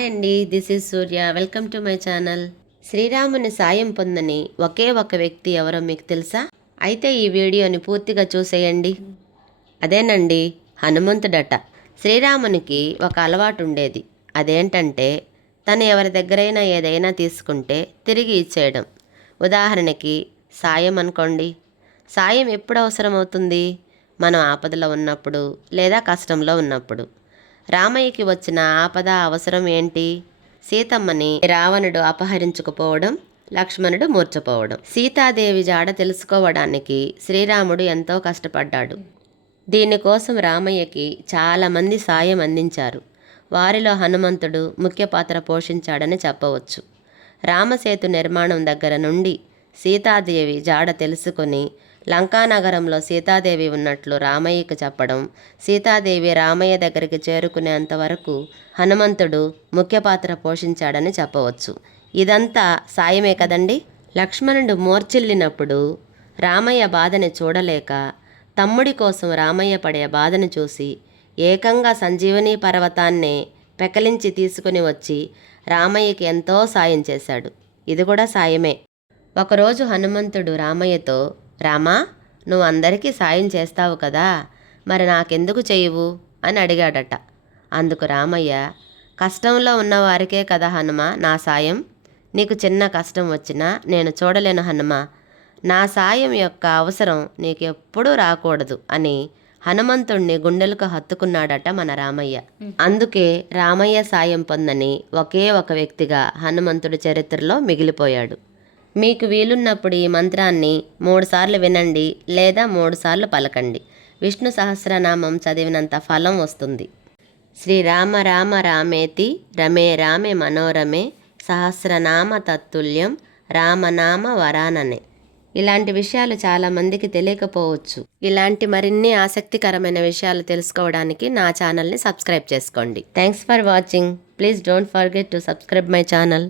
Hi అండి, this is Surya. Welcome to my channel. శ్రీరాముని సాయం పొందని ఒకే ఒక వ్యక్తి ఎవరో మీకు తెలుసా? అయితే ఈ వీడియోని పూర్తిగా చూసేయండి. అదేనండి, హనుమంతుడట. శ్రీరామునికి ఒక అలవాటు ఉండేది. అదేంటంటే తను ఎవరి దగ్గరైనా ఏదైనా తీసుకుంటే తిరిగి ఇచ్చేయడం. ఉదాహరణకి సాయం అనుకోండి. సాయం ఎప్పుడు అవసరమవుతుంది? మనం ఆపదలో ఉన్నప్పుడు లేదా కష్టంలో ఉన్నప్పుడు. రామయ్యకి వచ్చిన ఆపద అవసరం ఏంటి? సీతమ్మని రావణుడు అపహరించుకుపోవడం, లక్ష్మణుడు మూర్చపోవడం. సీతాదేవి జాడ తెలుసుకోవడానికి శ్రీరాముడు ఎంతో కష్టపడ్డాడు. దీనికోసం రామయ్యకి చాలామంది సాయం అందించారు. వారిలో హనుమంతుడు ముఖ్య పాత్ర పోషించాడని చెప్పవచ్చు. రామసేతు నిర్మాణం దగ్గర నుండి సీతాదేవి జాడ తెలుసుకొని లంకానగరంలో సీతాదేవి ఉన్నట్లు రామయ్యకు చెప్పడం, సీతాదేవి రామయ్య దగ్గరికి చేరుకునేంత వరకు హనుమంతుడు ముఖ్య పాత్ర పోషించాడని చెప్పవచ్చు. ఇదంతా సాయమే కదండి. లక్ష్మణుడు మోర్చిల్లినప్పుడు రామయ్య బాధని చూడలేక తమ్ముడి కోసం రామయ్య పడే బాధను చూసి ఏకంగా సంజీవని పర్వతాన్నే పెకలించి తీసుకుని వచ్చి రామయ్యకి ఎంతో సాయం చేశాడు. ఇది కూడా సాయమే. ఒకరోజు హనుమంతుడు రామయ్యతో, రామా, నువ్వు అందరికీ సాయం చేస్తావు కదా, మరి నాకెందుకు చేయవు అని అడిగాడట. అందుకు రామయ్య, కష్టంలో ఉన్నవారికే కదా హనుమ నా సాయం. నీకు చిన్న కష్టం వచ్చినా నేను చూడలేను హనుమ. నా సాయం యొక్క అవసరం నీకు ఎప్పుడూ రాకూడదు అని హనుమంతుణ్ణి గుండెలకు హత్తుకున్నాడట మన రామయ్య. అందుకే రామయ్య సాయం పొందని ఒకే ఒక వ్యక్తిగా హనుమంతుడి చరిత్రలో మిగిలిపోయాడు. మీకు వీలున్నప్పుడు ఈ మంత్రాన్ని 3 సార్లు వినండి లేదా 3 సార్లు పలకండి. విష్ణు సహస్రనామం చదివినంత ఫలం వస్తుంది. శ్రీరామ రామ రామేతి రమే రామే మనోరమే సహస్రనామ తత్తుల్యం రామనామ వరాననే. ఇలాంటి విషయాలు చాలామందికి తెలియకపోవచ్చు. ఇలాంటి మరిన్ని ఆసక్తికరమైన విషయాలు తెలుసుకోవడానికి నా ఛానల్ని సబ్స్క్రైబ్ చేసుకోండి. Thanks for watching. Please don't forget to subscribe my channel.